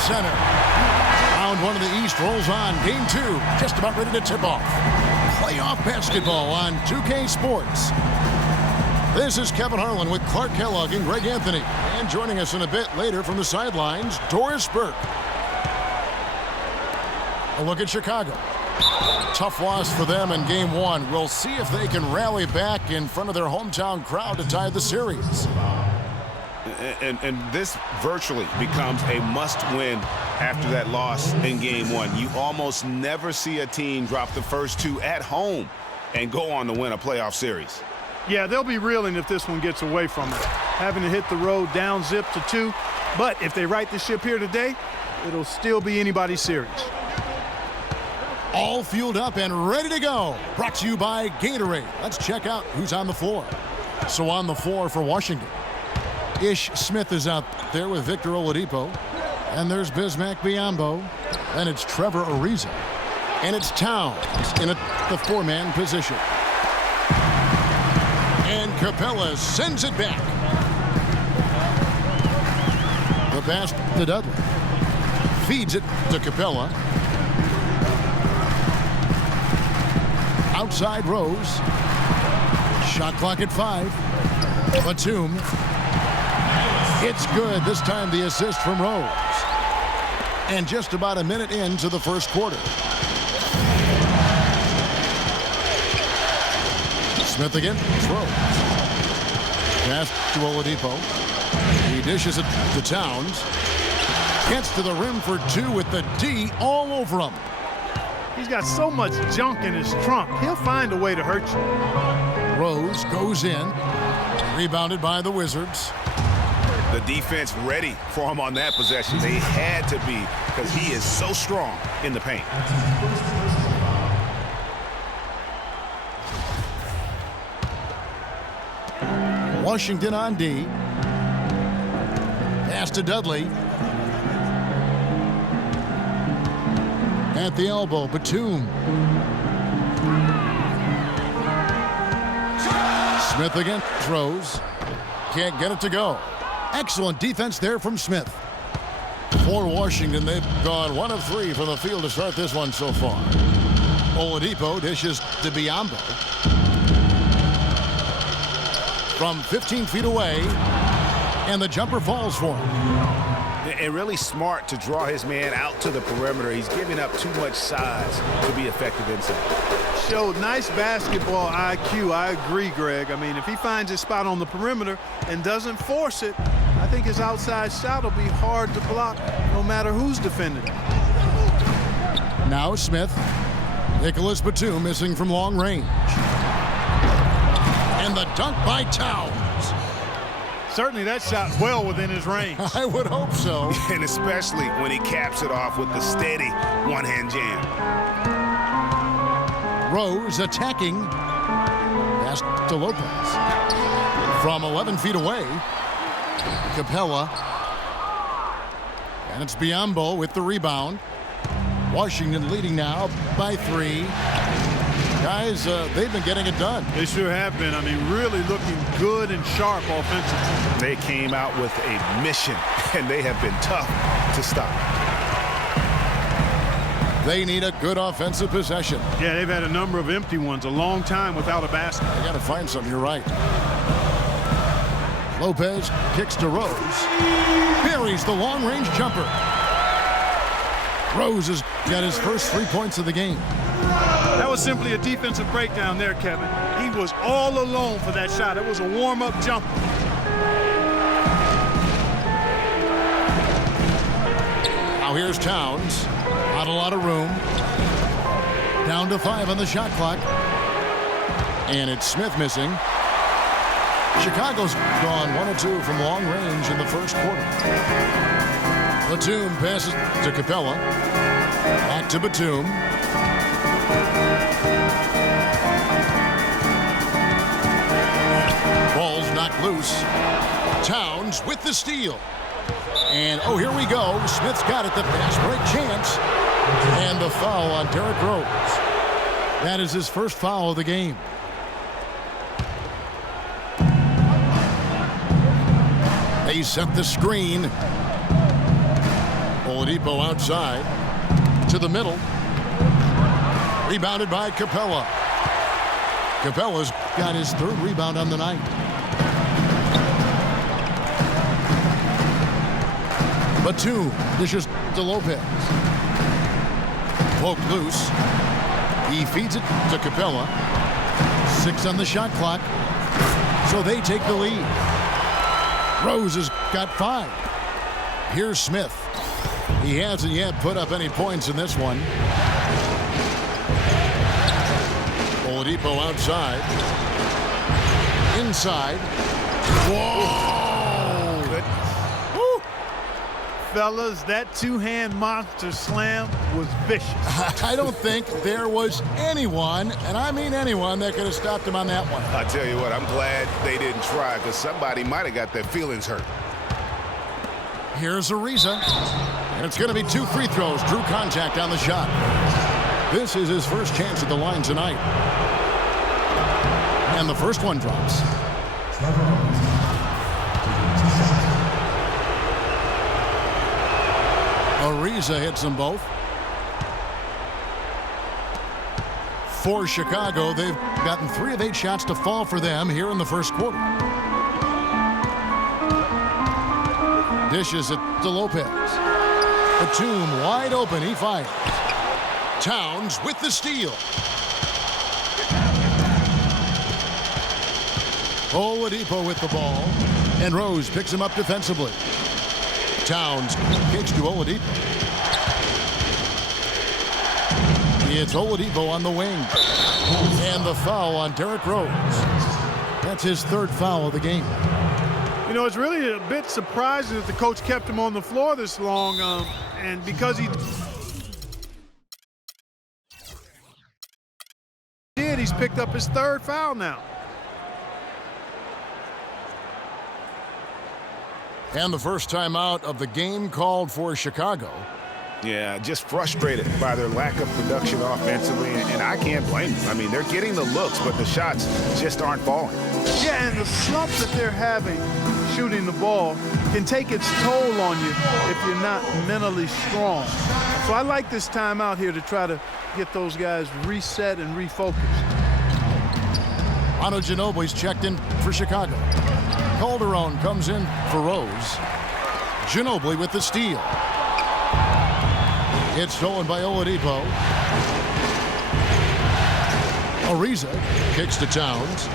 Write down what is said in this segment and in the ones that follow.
center. Round one of the East rolls on. Game two, just about ready to tip off. Playoff basketball on 2K Sports. This is Kevin Harlan with Clark Kellogg and Greg Anthony. And joining us in a bit later from the sidelines, Doris Burke. A look at Chicago. Tough loss for them in game one. We'll see if they can rally back in front of their hometown crowd to tie the series. And this virtually becomes a must-win after that loss in game one. You almost never see a team drop the first two at home and go on to win a playoff series. Yeah, they'll be reeling if this one gets away from them, having to hit the road down zip to 2. But if they right the ship here today, it'll still be anybody's series. All fueled up and ready to go. Brought to you by Gatorade. Let's check out who's on the floor. So on the floor for Washington, Ish Smith is out there with Victor Oladipo. And there's Bismack Biyombo. And it's Trevor Ariza. And it's Towns in the four-man position. And Capella sends it back. The pass to Dudley. Feeds it to Capella. Outside Rose. Shot clock at 5. Batum. It's good. This time the assist from Rose. And just about a minute into the first quarter. Smith again. It's Rose. Pass to Oladipo. He dishes it to Towns. Gets to the rim for 2 with the D all over him. He's got so much junk in his trunk. He'll find a way to hurt you. Rose goes in. Rebounded by the Wizards. The defense ready for him on that possession. They had to be because he is so strong in the paint. Washington on D. Pass to Dudley. At the elbow, Batum. Smith again throws. Can't get it to go. Excellent defense there from Smith. For Washington, they've gone 1 of 3 from the field to start this one so far. Oladipo dishes to Biyombo. From 15 feet away, and the jumper falls for him. And really smart to draw his man out to the perimeter. He's giving up too much size to be effective inside. Showed nice basketball IQ. I agree, Greg. I mean, if he finds his spot on the perimeter and doesn't force it, I think his outside shot will be hard to block no matter who's defending him. Now Smith. Nicholas Batum missing from long range. And the dunk by Towns. Certainly that shot's well within his range. I would hope so. And especially when he caps it off with the steady one-hand jam. Rose attacking. Pass to Lopez. From 11 feet away. Capella. And it's Biyombo with the rebound. Washington leading now by 3. Guys, they've been getting it done. They sure have been. I mean, really looking good and sharp offensively. They came out with a mission, and they have been tough to stop. They need a good offensive possession. Yeah, they've had a number of empty ones, a long time without a basket. They got to find something, you're right. Lopez kicks to Rose. Buries the long-range jumper. Rose has got his first 3 points of the game. That was simply a defensive breakdown there, Kevin. He was all alone for that shot. It was a warm-up jumper. Now here's Towns. Not a lot of room. Down to 5 on the shot clock. And it's Smith missing. Chicago's gone 1 of 2 from long range in the first quarter. Batum passes to Capella. Back to Batum. Ball's knocked loose. Towns with the steal. And, oh, here we go. Smith's got it. The pass break chance. And the foul on Derrick Rose. That is his first foul of the game. They set the screen. Oladipo outside to the middle. Rebounded by Capella. Capella's got his third rebound on the night. Batum dishes to Lopez. Poked loose. He feeds it to Capella. 6 on the shot clock. So they take the lead. Rose has got 5. Here's Smith. He hasn't yet put up any points in this one. Oladipo outside. Inside. Whoa! Goodness. Woo! Fellas, that two-hand monster slam was vicious. I don't think there was anyone, and I mean anyone, that could have stopped him on that one. I tell you what, I'm glad they didn't try because somebody might have got their feelings hurt. Here's Ariza. And it's going to be 2 free throws. Drew contact on the shot. This is his first chance at the line tonight. And the first one drops. Ariza hits them both. For Chicago, they've gotten 3 of 8 shots to fall for them here in the first quarter. Dishes it to Lopez. Batum wide open. He fires. Towns with the steal. Oladipo with the ball. And Rose picks him up defensively. Towns kicks to Oladipo. It's Oladipo on the wing. And the foul on Derrick Rose. That's his 3rd foul of the game. You know, it's really a bit surprising that the coach kept him on the floor this long, and because he did, he's picked up his 3rd foul now. And the first timeout of the game called for Chicago. Yeah, just frustrated by their lack of production offensively, and I can't blame them. I mean, they're getting the looks, but the shots just aren't falling. Yeah, and the slump that they're having shooting the ball can take its toll on you if you're not mentally strong. So I like this timeout here to try to get those guys reset and refocused. Manu Ginobili's checked in for Chicago. Calderon comes in for Rose. Ginobili with the steal. It's stolen by Oladipo. Ariza kicks to Towns.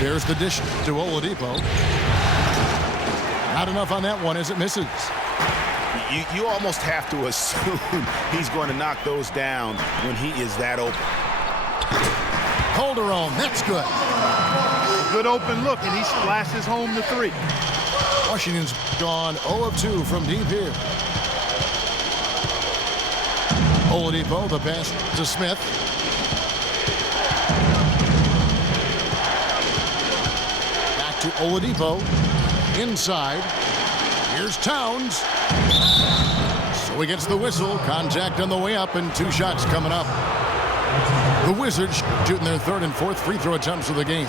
There's the dish to Oladipo. Not enough on that one as it misses. You almost have to assume he's going to knock those down when he is that open. Calderon, that's good. A good open look, and he splashes home the 3. Washington's gone 0 of 2 from deep here. Oladipo, the pass to Smith. Back to Oladipo. Inside. Here's Towns. So he gets the whistle. Contact on the way up, and 2 shots coming up. The Wizards shooting their 3rd and 4th free throw attempts of the game.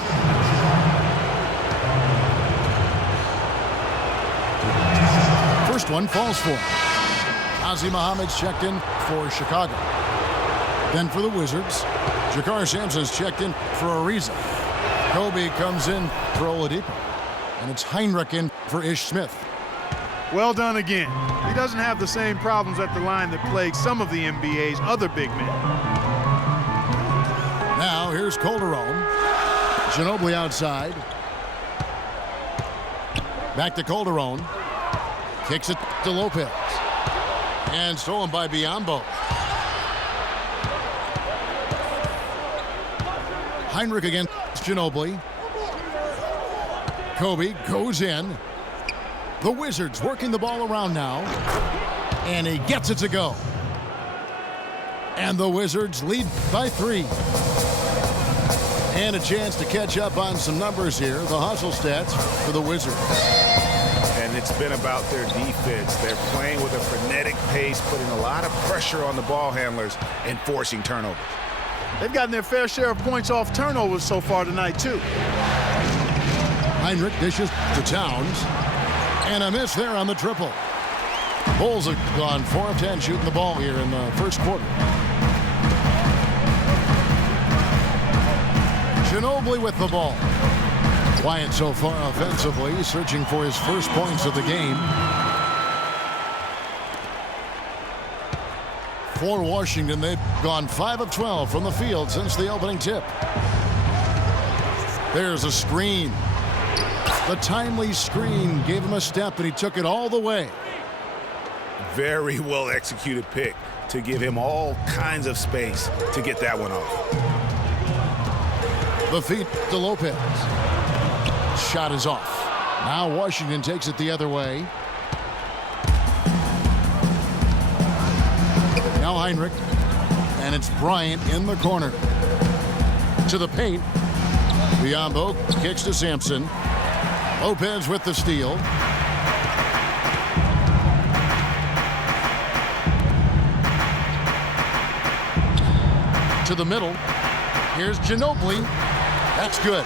First one falls for him. Ozzie Muhammad's checked in for Chicago. Then for the Wizards, Jakar Sampson's checked in for Ariza. Kobe comes in for Oladipo. And it's Heinrich in for Ish Smith. Well done again. He doesn't have the same problems at the line that plague some of the NBA's other big men. Now here's Calderon. Ginobili outside. Back to Calderon. Kicks it to Lopez. And stolen by Biyombo. Heinrich against Ginobili. Kobe goes in. The Wizards working the ball around now. And he gets it to go. And the Wizards lead by 3. And a chance to catch up on some numbers here. The hustle stats for the Wizards. And it's been about their defense. They're playing with a frenetic pace, putting a lot of pressure on the ball handlers and forcing turnovers. They've gotten their fair share of points off turnovers so far tonight, too. Heinrich dishes to Towns. And a miss there on the triple. Bulls have gone 4 of 10 shooting the ball here in the first quarter. Ginobili with the ball. Quiet so far offensively, searching for his first points of the game. For Washington, they've gone 5 of 12 from the field since the opening tip. There's a screen. The timely screen gave him a step, and he took it all the way. Very well executed pick to give him all kinds of space to get that one off. The feet to Lopez. Shot is off. Now Washington takes it the other way. Now Heinrich. And it's Bryant in the corner. To the paint. Biyombo kicks to Sampson. Lopez with the steal. To the middle. Here's Ginobili. That's good.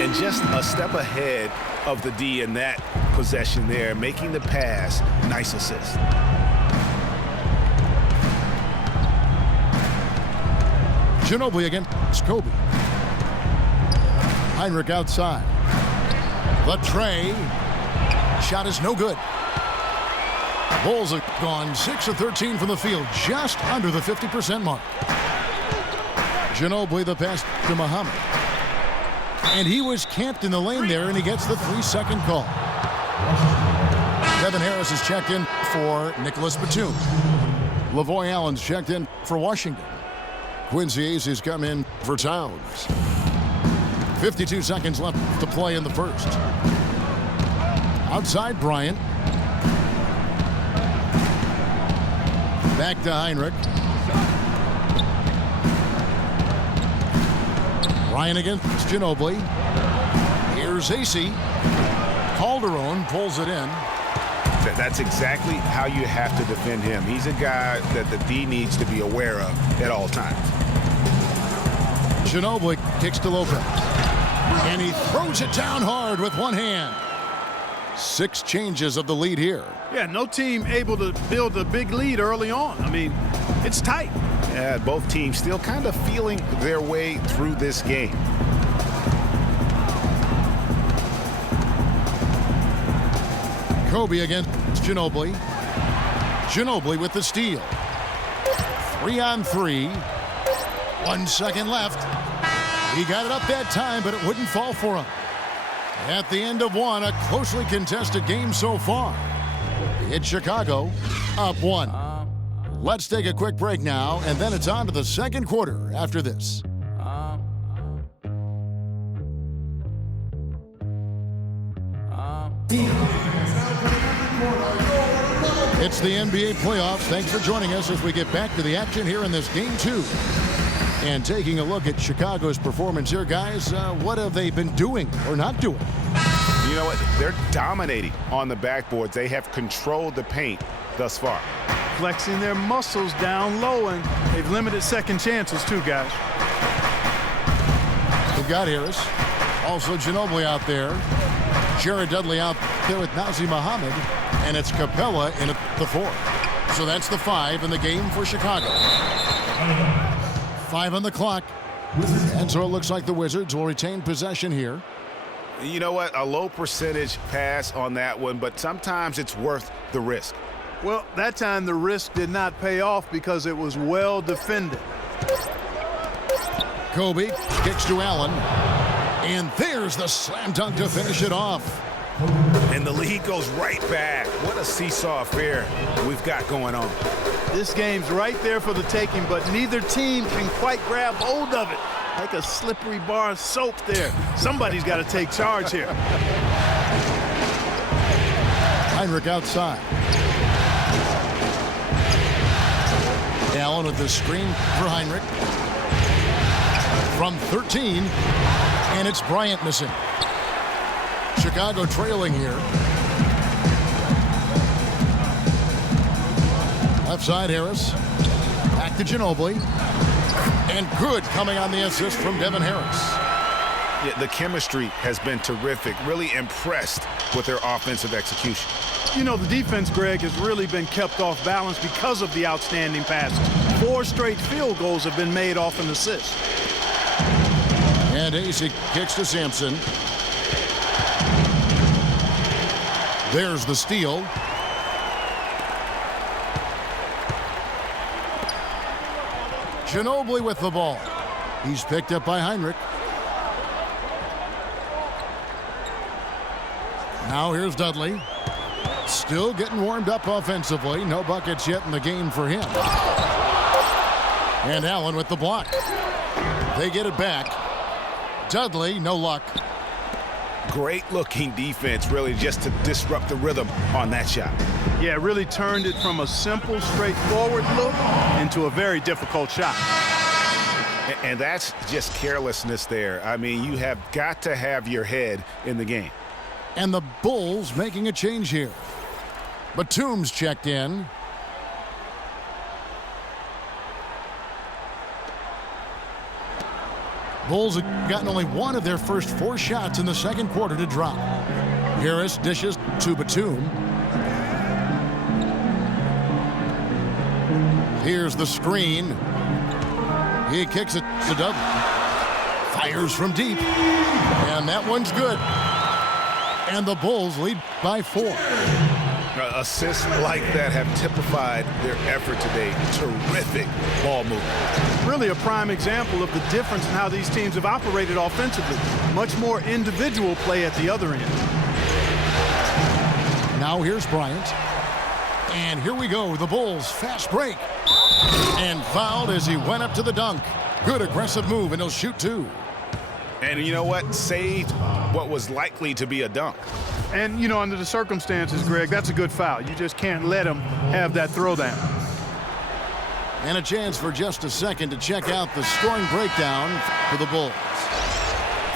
And just a step ahead of the D in that possession there, making the pass. Nice assist. Ginobili against Kobe. Heinrich outside. The tray. Shot is no good. Bulls have gone 6 of 13 from the field, just under the 50% mark. Ginobili the pass to Muhammad. And he was camped in the lane there, and he gets the 3-second call. Devin Harris is checked in for Nicholas Batum. Lavoy Allen's checked in for Washington. Quincy Ace has come in for Towns. 52 seconds left to play in the first. Outside Bryant. Back to Heinrich. Bryant against Ginobili. Here's AC. Calderon pulls it in. That's exactly how you have to defend him. He's a guy that the D needs to be aware of at all times. Ginobili kicks to Lopez. And he throws it down hard with one hand. 6 changes of the lead here. Yeah, no team able to build a big lead early on. I mean, it's tight. Yeah, both teams still kind of feeling their way through this game. Kobe against Ginobili. Ginobili with the steal. 3 on 3. 1 second left. He got it up that time, but it wouldn't fall for him. At the end of one, a closely contested game so far. It's Chicago up 1. Let's take a quick break now, and then it's on to the second quarter after this. It's the NBA playoffs. Thanks for joining us as we get back to the action here in this game 2. And taking a look at Chicago's performance here, guys, what have they been doing or not doing? You know what? They're dominating on the backboards. They have controlled the paint thus far. Flexing their muscles down low, and they've limited second chances too, guys. We've got Harris. Also Ginobili out there. Jared Dudley out there with Nazr Mohammed. And it's Capella in at the 4. So that's the 5 in the game for Chicago. 5 on the clock. And so it looks like the Wizards will retain possession here. You know what? A low percentage pass on that one, but sometimes it's worth the risk. Well, that time the risk did not pay off because it was well defended. Kobe kicks to Allen. And there's the slam dunk to finish it off. And the lead goes right back. What a seesaw affair we've got going on. This game's right there for the taking, but neither team can quite grab hold of it. Like a slippery bar of soap there. Somebody's got to take charge here. Heinrich outside. Allen with the screen for Heinrich. From 13, and it's Bryant missing. Chicago trailing here. Left side, Harris. Back to Ginobili. And good coming on the assist from Devin Harris. Yeah, the chemistry has been terrific. Really impressed with their offensive execution. You know, the defense, Greg, has really been kept off balance because of the outstanding passes. 4 straight field goals have been made off an assist. And Acey kicks to Sampson. There's the steal. Ginobili with the ball. He's picked up by Hinrich. Now here's Dudley. Still getting warmed up offensively. No buckets yet in the game for him. And Allen with the block. They get it back. Dudley, no luck. Great looking defense, really, just to disrupt the rhythm on that shot. Yeah, really turned it from a simple, straightforward look into a very difficult shot. And that's just carelessness there. I mean, you have got to have your head in the game. And the Bulls making a change here. Batum's checked in. Bulls have gotten only one of their first 4 shots in the second quarter to drop. Harris dishes to Batum. Here's the screen. He kicks it to Dudley. Fires from deep. And that one's good. And the Bulls lead by 4. Assists like that have typified their effort today. Terrific ball movement. Really a prime example of the difference in how these teams have operated offensively. Much more individual play at the other end. Now here's Bryant. And here we go. The Bulls fast break. And fouled as he went up to the dunk. Good aggressive move, and he'll shoot 2. And you know what? Saved what was likely to be a dunk. And, you know, under the circumstances, Greg, that's a good foul. You just can't let him have that throwdown. And a chance for just a second to check out the scoring breakdown for the Bulls.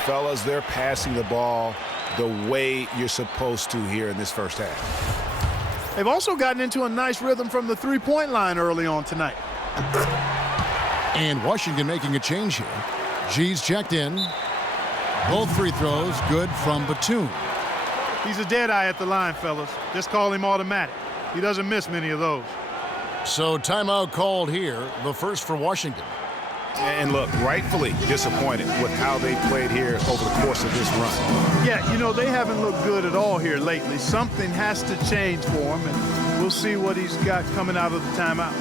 Fellas, they're passing the ball the way you're supposed to here in this first half. They've also gotten into a nice rhythm from the three-point line early on tonight. And Washington making a change here. G's checked in. Both free throws good from Batum. He's a dead eye at the line, fellas. Just call him automatic. He doesn't miss many of those. So timeout called here, the first for Washington. And look, rightfully disappointed with how they played here over the course of this run. Yeah, you know, they haven't looked good at all here lately. Something has to change for him, and we'll see what he's got coming out of the timeout.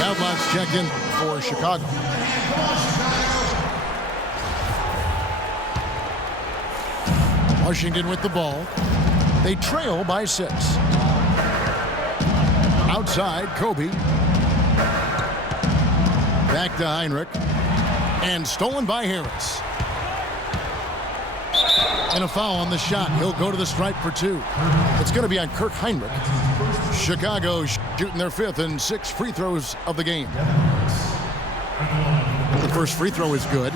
Cavlots checked in for Chicago. Washington with the ball. They trail by 6. Outside, Kobe. Back to Hinrich. And stolen by Harris. And a foul on the shot. He'll go to the stripe for 2. It's going to be on Kirk Hinrich. Chicago shooting their 5th and 6th free throws of the game. The first free throw is good.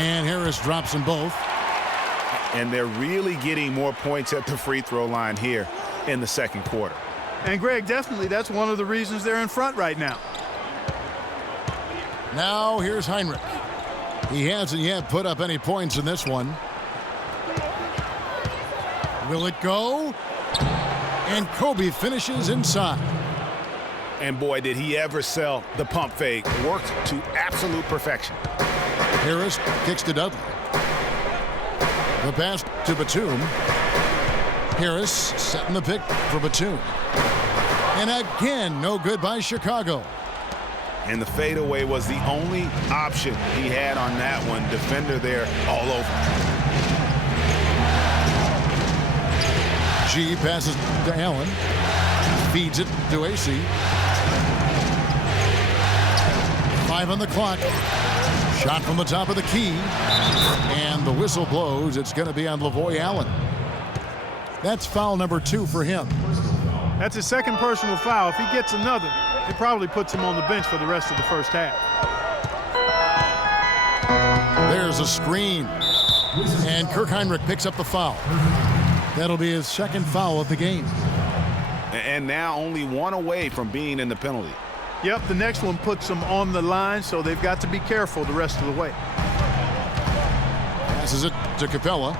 And Harris drops them both. And they're really getting more points at the free throw line here in the second quarter. And, Greg, definitely that's one of the reasons they're in front right now. Now here's Hinrich. He hasn't yet put up any points in this one. Will it go? And Kobe finishes inside. And boy, did he ever sell the pump fake. Worked to absolute perfection. Harris kicks to Dudley. The pass to Batum. Harris setting the pick for Batum. And again, no good by Chicago. And the fadeaway was the only option he had on that one. Defender there all over. G passes to Allen. Feeds it to AC. 5 on the clock. Shot from the top of the key. And the whistle blows. It's going to be on Lavoy Allen. That's foul number 2 for him. That's his second personal foul. If he gets another, it probably puts him on the bench for the rest of the first half. There's There's a screen. And Kirk Hinrich picks up the foul. That'll be his second foul of the game. And now only one away from being in the penalty. Yep, the next one puts them on the line, so they've got to be careful the rest of the way. Passes it to Capella.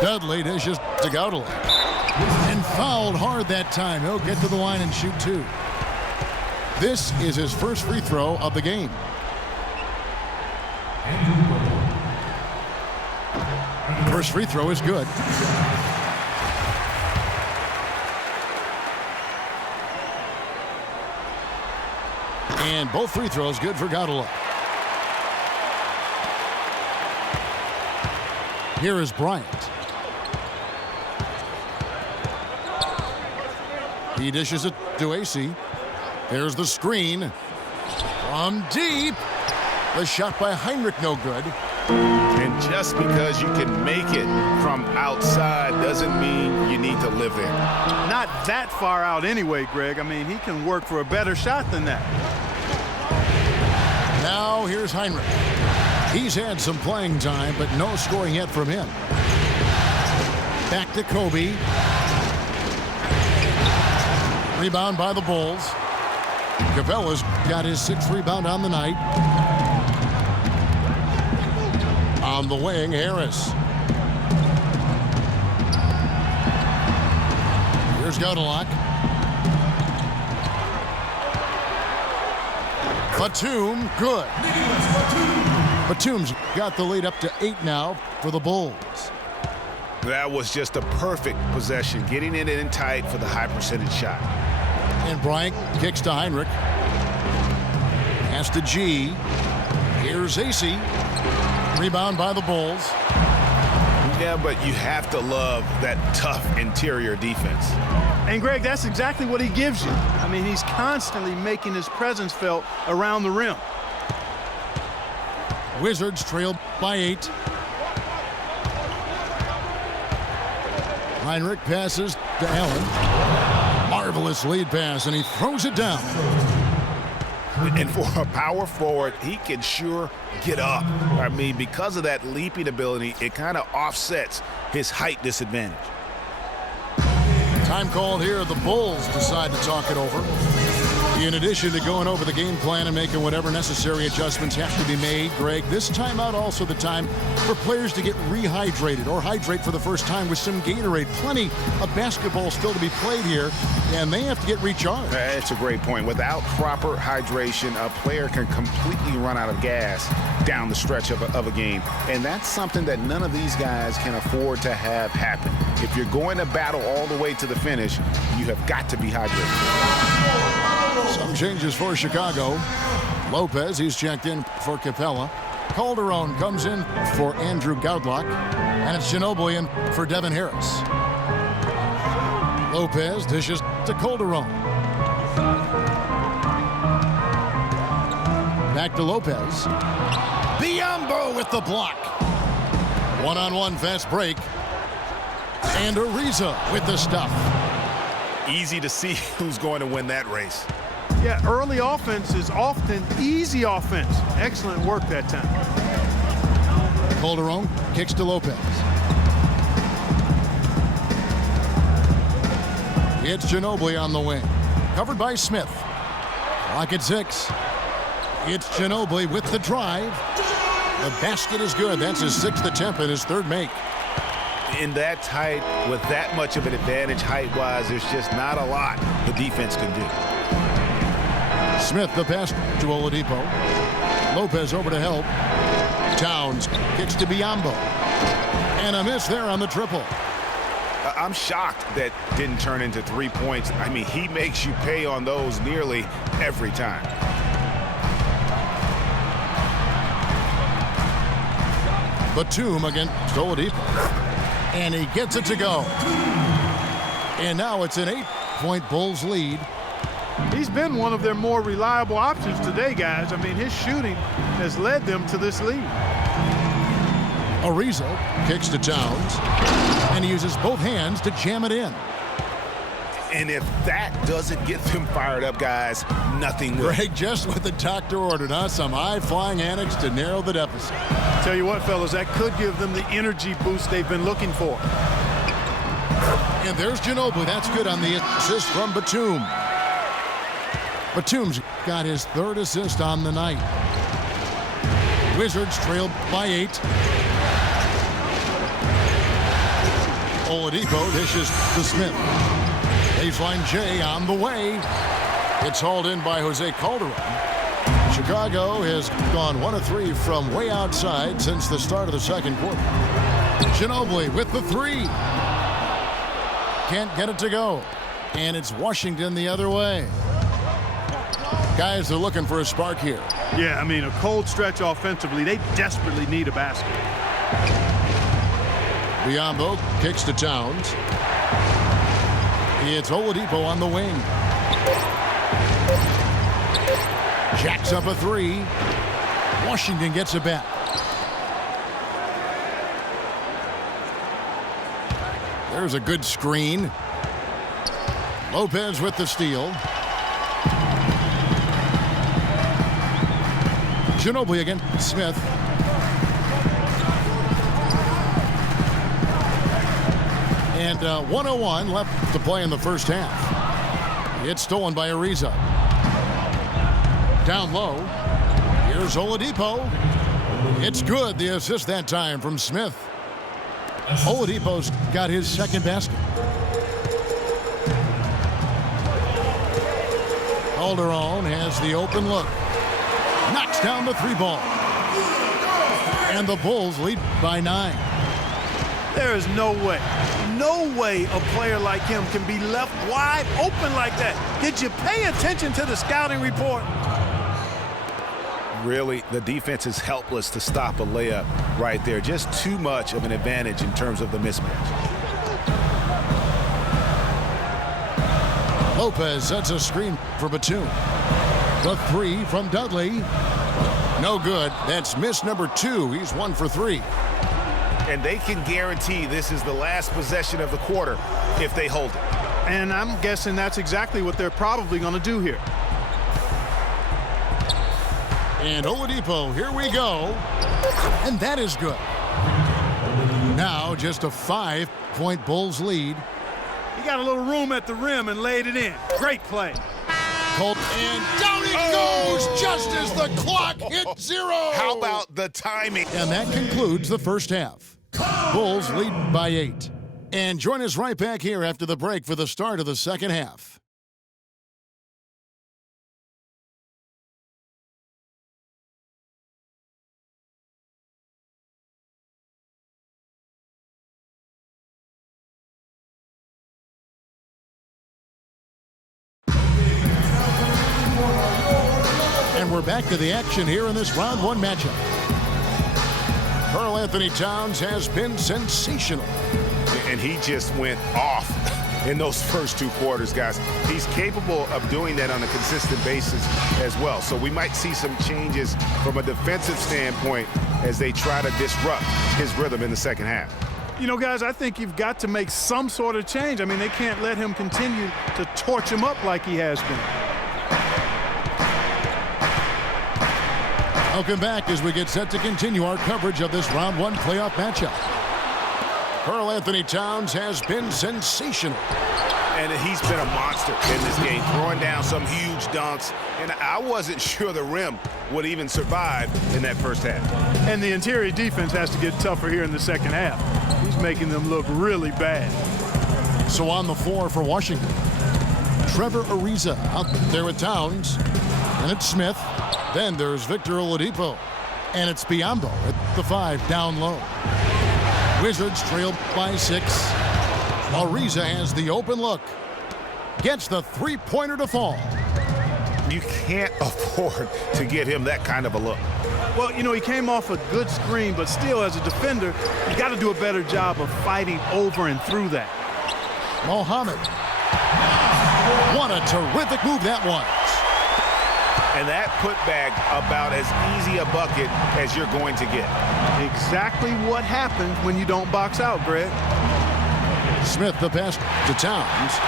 Dudley dishes to Gaudelec. And fouled hard that time. He'll get to the line and shoot two. This is his first free throw of the game. First free throw is good. And both free throws good for Gaudelec. Here is Bryant. He dishes it to AC. There's the screen. From deep. The shot by Hinrich no good. And just because you can make it from outside doesn't mean you need to live there. Not that far out anyway, Greg. I mean, he can work for a better shot than that. Now here's Hinrich. He's had some playing time, but no scoring yet from him. Back to Kobe. Rebound by the Bulls. Capella's got his 6th rebound on the night. On the wing, Harris. Here's Gaudelec. Batum, good. Batum's got the lead up to 8 now for the Bulls. That was just a perfect possession, getting it in tight for the high percentage shot. And Bryant kicks to Hinrich. Pass to G. Here's AC. Rebound by the Bulls. Yeah, but you have to love that tough interior defense. And, Greg, that's exactly what he gives you. I mean, he's constantly making his presence felt around the rim. Wizards trail by 8. Hinrich passes to Allen. Marvelous lead pass, and he throws it down. And for a power forward, he can sure get up. I mean, because of that leaping ability, it kind of offsets his height disadvantage. Time called here. The Bulls decide to talk it over. In addition to going over the game plan and making whatever necessary adjustments have to be made, Greg, this timeout also the time for players to get rehydrated or hydrate for the first time with some Gatorade. Plenty of basketball still to be played here, and they have to get recharged. That's a great point. Without proper hydration, a player can completely run out of gas down the stretch of a game, and that's something that none of these guys can afford to have happen. If you're going to battle all the way to the finish, you have got to be hydrated. Some changes for Chicago. Lopez, he's checked in for Capella. Calderon comes in for Andrew Gaudelec. And it's Ginobili in for Devin Harris. Lopez dishes to Calderon. Back to Lopez. Biyombo with the block. One-on-one fast break. And Ariza with the stuff. Easy to see who's going to win that race. Yeah, early offense is often easy offense. Excellent work that time. Calderon kicks to Lopez. It's Ginobili on the wing. Covered by Smith. Clock at 6. It's Ginobili with the drive. The basket is good. That's his 6th attempt and his 3rd make. In that tight, with that much of an advantage height-wise, there's just not a lot the defense can do. Smith the pass to Oladipo. Lopez over to help. Towns kicks to Biyombo. And a miss there on the triple. I'm shocked that didn't turn into 3 points. I mean, he makes you pay on those nearly every time. Batum against Oladipo. And he gets it to go. And now it's an 8-point Bulls lead. He's been one of their more reliable options today, guys. I mean, his shooting has led them to this lead. Ariza kicks to Towns. And he uses both hands to jam it in. And if that doesn't get them fired up, guys, nothing will. Greg, just what the doctor ordered, huh? Some high-flying antics to narrow the deficit. Tell you what, fellas, that could give them the energy boost they've been looking for. And there's Ginobili. That's good on the assist from Batum. Batum's got his third assist on the night. Wizards trailed by 8. Oladipo dishes to Smith. Baseline J on the way. It's hauled in by Jose Calderon. Chicago has gone 1 of 3 from way outside since the start of the second quarter. Ginobili with the 3. Can't get it to go. And it's Washington the other way. Guys, they're looking for a spark here. Yeah, I mean, a cold stretch offensively. They desperately need a basket. Biyombo kicks to Towns. It's Oladipo on the wing. Jacks up a 3. Washington gets it back. There's a good screen. Lopez with the steal. Ginobili again. Smith. And 1:01 left to play in the first half. It's stolen by Ariza. Down low. Here's Oladipo. It's good. The assist that time from Smith. Oladipo's got his second basket. Calderon has the open look. Knocks down the 3 ball. And the Bulls lead by 9. There is no way a player like him can be left wide open like that. Did you pay attention to the scouting report? Really, the defense is helpless to stop a layup right there. Just too much of an advantage in terms of the mismatch. Lopez sets a screen for Batum. The 3 from Dudley. No good. That's miss number 2. He's 1 for 3. And they can guarantee this is the last possession of the quarter if they hold it. And I'm guessing that's exactly what they're probably going to do here. And Oladipo, here we go. And that is good. Now just a 5-point Bulls lead. He got a little room at the rim and laid it in. Great play. And down it goes just as the clock hit 0. How about the timing? And that concludes the first half. Bulls lead by 8. And join us right back here after the break for the start of the second half. And we're back to the action here in this round 1 matchup. Karl-Anthony Towns has been sensational. And he just went off in those first 2 quarters, guys. He's capable of doing that on a consistent basis as well. So we might see some changes from a defensive standpoint as they try to disrupt his rhythm in the second half. You know, guys, I think you've got to make some sort of change. I mean, they can't let him continue to torch him up like he has been. Welcome back as we get set to continue our coverage of this round 1 playoff matchup. Karl-Anthony Towns has been sensational. And he's been a monster in this game, throwing down some huge dunks. And I wasn't sure the rim would even survive in that first half. And the interior defense has to get tougher here in the second half. He's making them look really bad. So on the floor for Washington, Trevor Ariza out there with Towns. And it's Smith. Then there's Victor Oladipo. And it's Biyombo at the 5 down low. Wizards trail by 6. Ariza has the open look. Gets the 3-pointer to fall. You can't afford to give him that kind of a look. Well, you know, he came off a good screen, but still, as a defender, you got to do a better job of fighting over and through that. Mohammed. What a terrific move that was. And that putback about as easy a bucket as you're going to get. Exactly what happens when you don't box out, Greg. Smith the pass to Towns.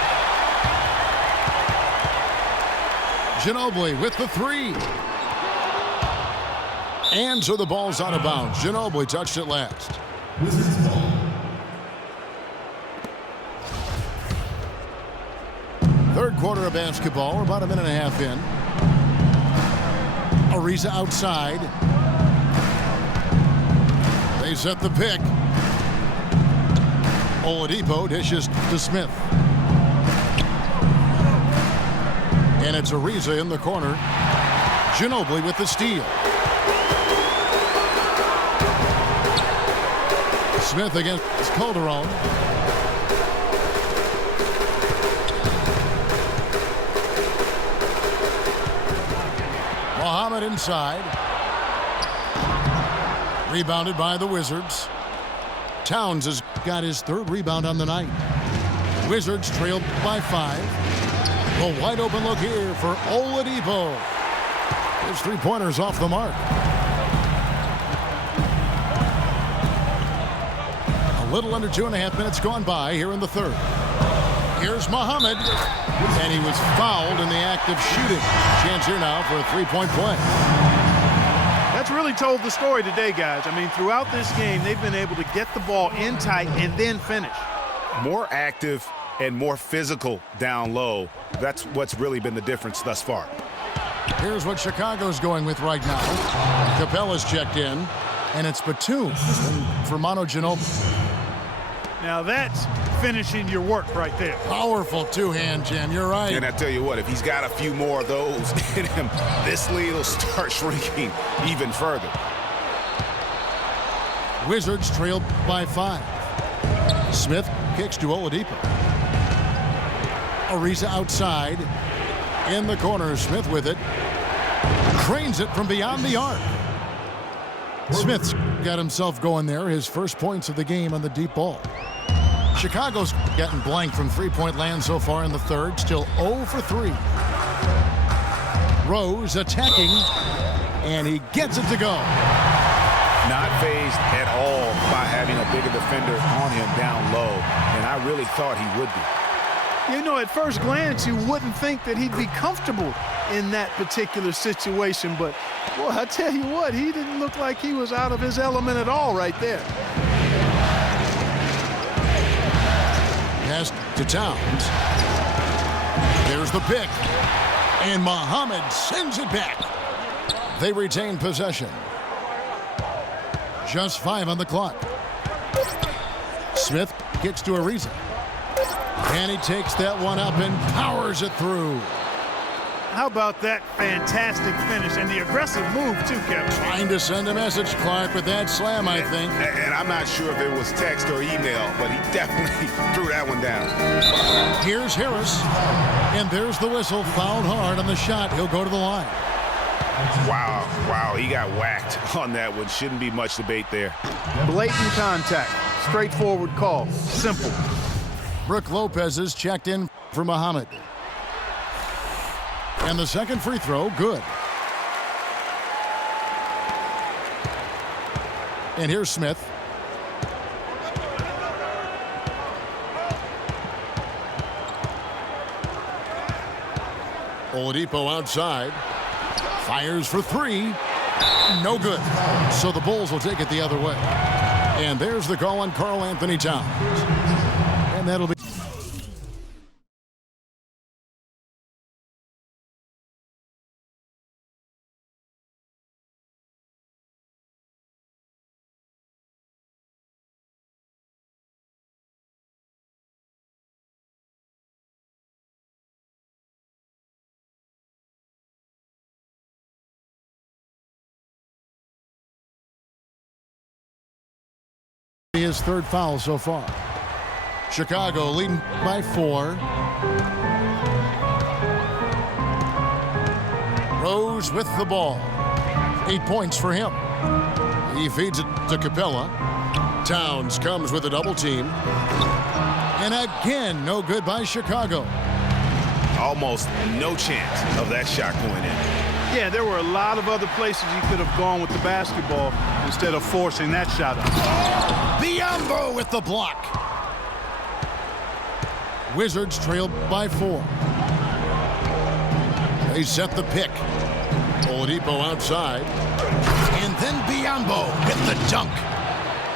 Ginobili with the three. And so the ball's out of bounds. Ginobili touched it last. Third quarter of basketball. We're about a minute and a half in. Ariza outside. They set the pick. Oladipo dishes to Smith. And it's Ariza in the corner. Ginobili with the steal. Smith against Calderon. Muhammad inside. Rebounded by the Wizards. Towns has got his third rebound on the night. Wizards trailed by 5. A wide open look here for Oladipo. His three-pointers off the mark. A little under 2.5 minutes gone by here in the third. Here's Muhammad. And he was fouled in the act of shooting. Chance here now for a three-point play. That's really told the story today, guys. I mean, throughout this game, they've been able to get the ball in tight and then finish. More active and more physical down low. That's what's really been the difference thus far. Here's what Chicago's going with right now. Capella's checked in, and it's Batum for Manu Ginobili. Now that's finishing your work right there. Powerful two-hand jam, you're right. And I tell you what, if he's got a few more of those in him, this lead will start shrinking even further. Wizards trailed by 5. Smith kicks to Oladipo. Ariza outside. In the corner, Smith with it. Cranes it from beyond the arc. Smith's got himself going there. His first points of the game on the deep ball. Chicago's getting blank from three-point land so far in the third. Still 0 for 3. Rose attacking, and he gets it to go. Not fazed at all by having a bigger defender on him down low, and I really thought he would be. You know, at first glance, you wouldn't think that he'd be comfortable in that particular situation, but, boy, I tell you what, he didn't look like he was out of his element at all right there. Pass to Towns. There's the pick. And Muhammad sends it back. They retain possession. Just 5 on the clock. Smith kicks to Ariza. And he takes that one up and powers it through. How about that fantastic finish and the aggressive move, too, Kevin? Trying to send a message, Clark, with that slam, I think. And I'm not sure if it was text or email, but he definitely threw that one down. Here's Harris. And there's the whistle. Fouled hard on the shot. He'll go to the line. Wow, he got whacked on that one. Shouldn't be much debate there. Blatant contact. Straightforward call. Simple. Brook Lopez is checked in for Muhammad. And the second free throw, good. And here's Smith. Oladipo outside. Fires for 3. No good. So the Bulls will take it the other way. And there's the call on Karl Anthony Towns. And that'll be... his third foul so far. Chicago leading by 4. Rose with the ball. 8 points for him. He feeds it to Capella. Towns comes with a double team. And again, no good by Chicago. Almost no chance of that shot going in. Yeah, there were a lot of other places you could have gone with the basketball instead of forcing that shot up. Biyombo with the block. Wizards trailed by 4. They set the pick. Oladipo outside. And then Biyombo hit the dunk.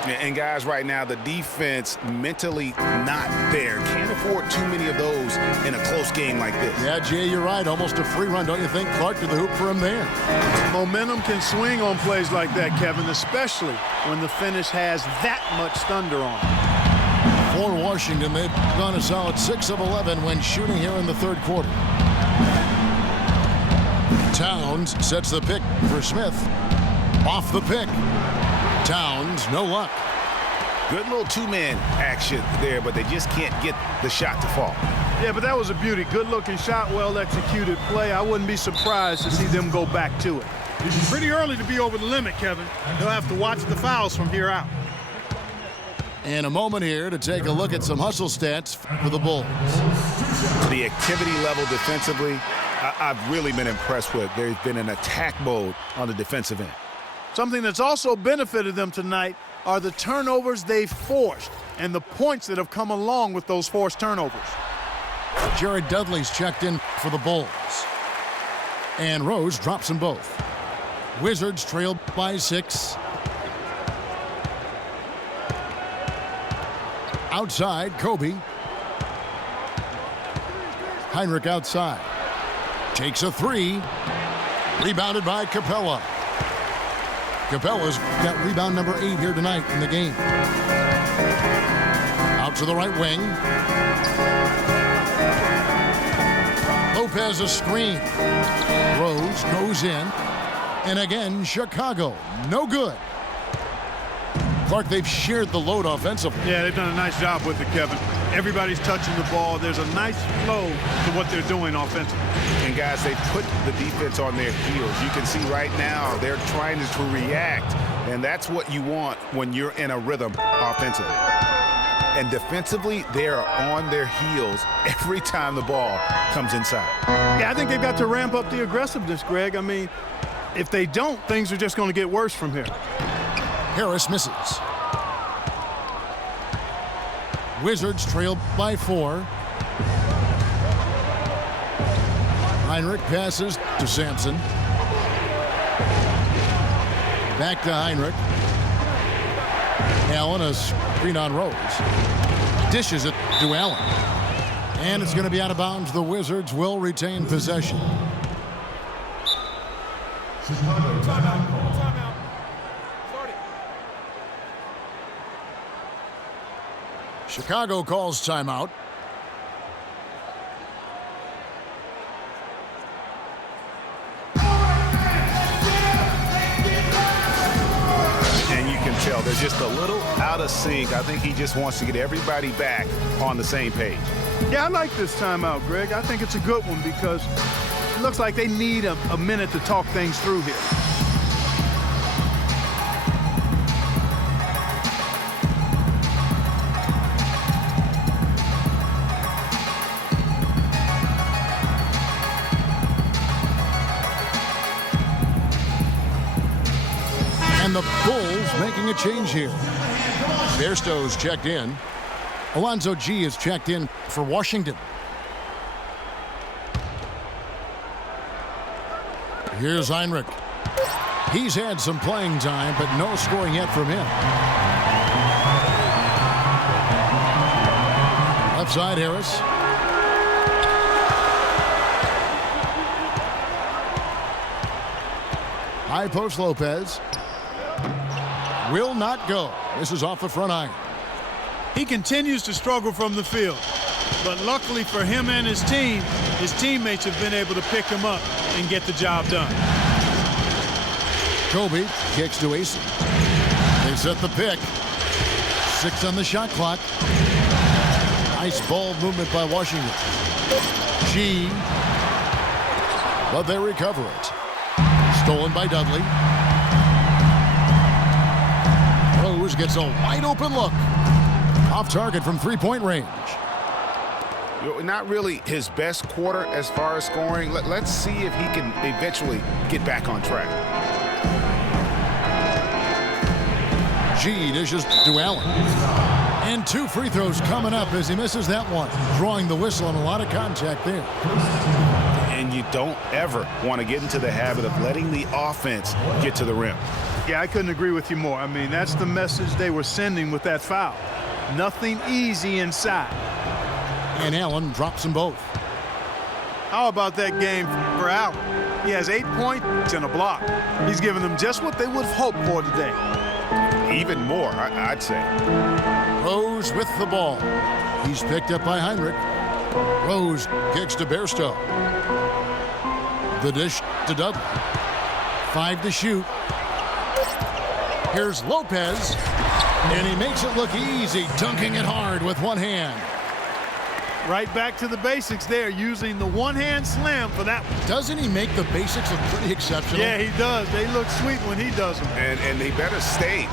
And guys, right now, the defense mentally not there. Can't afford too many of those in a close game like this. Yeah, Jay, you're right. Almost a free run, don't you think? Clark to the hoop for him there. Momentum can swing on plays like that, Kevin, especially when the finish has that much thunder on it. For Washington, they've gone a solid 6 of 11 when shooting here in the third quarter. Towns sets the pick for Smith. Off the pick. Towns, no luck. Good little two-man action there, but they just can't get the shot to fall. Yeah, but that was a beauty. Good-looking shot, well-executed play. I wouldn't be surprised to see them go back to it. It's pretty early to be over the limit, Kevin. They'll have to watch the fouls from here out. And a moment here to take a look at some hustle stats for the Bulls. The activity level defensively, I've really been impressed with. There's been an attack mode on the defensive end. Something that's also benefited them tonight are the turnovers they've forced and the points that have come along with those forced turnovers. Jared Dudley's checked in for the Bulls. And Rose drops them both. Wizards trailed by 6. Outside, Kobe. Heinrich outside. Takes a 3. Rebounded by Capella. Capella's got rebound number 8 here tonight in the game. Out to the right wing. Lopez a screen. Rose goes in. And again, Chicago. No good. Clark, they've shared the load offensively. Yeah, they've done a nice job with it, Kevin. Everybody's touching the ball. There's a nice flow to what they're doing offensively. And guys, they put the defense on their heels. You can see right now they're trying to react, and that's what you want when you're in a rhythm offensively. And defensively, they are on their heels every time the ball comes inside. Yeah, I think they've got to ramp up the aggressiveness, Greg. I mean, if they don't, things are just going to get worse from here. Harris misses. Wizards trail by 4. Heinrich passes to Sampson. Back to Heinrich. Allen, a screen on Rose. Dishes it to Allen. And it's going to be out of bounds. The Wizards will retain possession. Chicago calls timeout. And you can tell they're just a little out of sync. I think he just wants to get everybody back on the same page. Yeah, I like this timeout, Greg. I think it's a good one because it looks like they need a minute to talk things through here. And the Bulls making a change here. Bairstow's checked in. Alonzo G is checked in for Washington. Here's Heinrich. He's had some playing time, but no scoring yet from him. Left side, Harris. High post, Lopez. Will not go. This is off the front iron. He continues to struggle from the field. But luckily for him and his team, his teammates have been able to pick him up and get the job done. Kobe kicks to Ace. They set the pick. 6 on the shot clock. Nice ball movement by Washington. G. But they recover it. Stolen by Dudley. Rose gets a wide open look. Off target from three-point range. Not really his best quarter as far as scoring. Let's see if he can eventually get back on track. G dishes to Allen. And 2 free throws coming up as he misses that one. Drawing the whistle and a lot of contact there. And you don't ever want to get into the habit of letting the offense get to the rim. Yeah, I couldn't agree with you more. I mean, that's the message they were sending with that foul. Nothing easy inside. And Allen drops them both. How about that game for Allen? He has 8 points and a block. He's given them just what they would have hoped for today. Even more, I'd say. Rose with the ball. He's picked up by Heinrich. Rose kicks to Bairstow. The dish to Dudley. 5 to shoot. Here's Lopez. And he makes it look easy, dunking it hard with one hand. Right back to the basics there, using the one-hand slam for that one. Doesn't he make the basics look pretty exceptional? Yeah, he does. They look sweet when he does them. And they better stay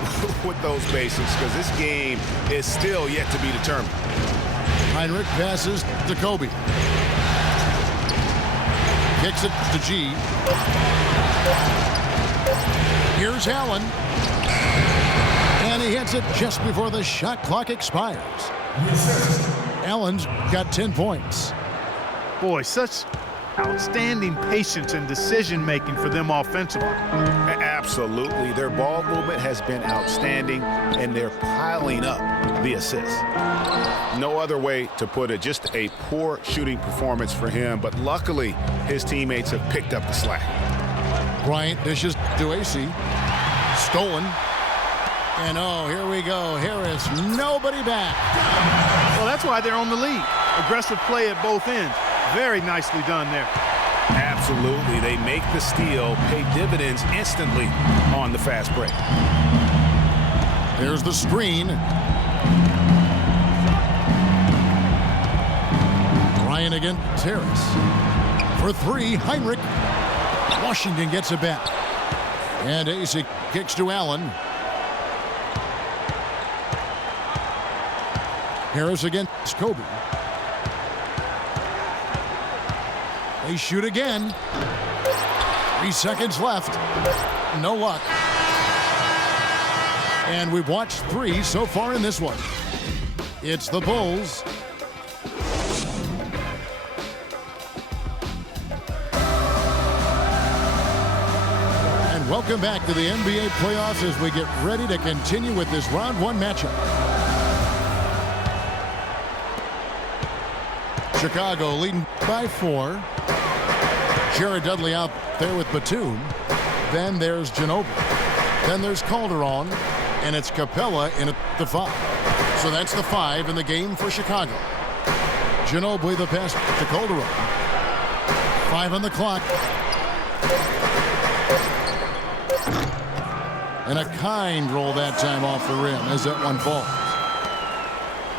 with those basics because this game is still yet to be determined. Heinrich passes to Kobe. Kicks it to G. Here's Allen. And he hits it just before the shot clock expires. Allen's got 10 points. Boy, such outstanding patience and decision-making for them offensively. Absolutely. Their ball movement has been outstanding, and they're piling up the assists. No other way to put it. Just a poor shooting performance for him, but luckily his teammates have picked up the slack. Bryant dishes to AC. Stolen. And oh, here we go. Harris, nobody back. Well, that's why they're on the lead. Aggressive play at both ends. Very nicely done there. Absolutely. They make the steal, pay dividends instantly on the fast break. There's the screen. Ryan against Harris. For 3, Heinrich. Washington gets it back. And AC kicks to Allen. Harris against Kobe. They shoot again. 3 seconds left. No luck. And we've watched 3 so far in this one. It's the Bulls. And welcome back to the NBA playoffs as we get ready to continue with this round 1 matchup. Chicago leading by 4. Jared Dudley out there with Batum. Then there's Ginobili. Then there's Calderon. And it's Capella in at the 5. So that's the 5 in the game for Chicago. Ginobili the pass to Calderon. 5 on the clock. And a kind roll that time off the rim as that one falls.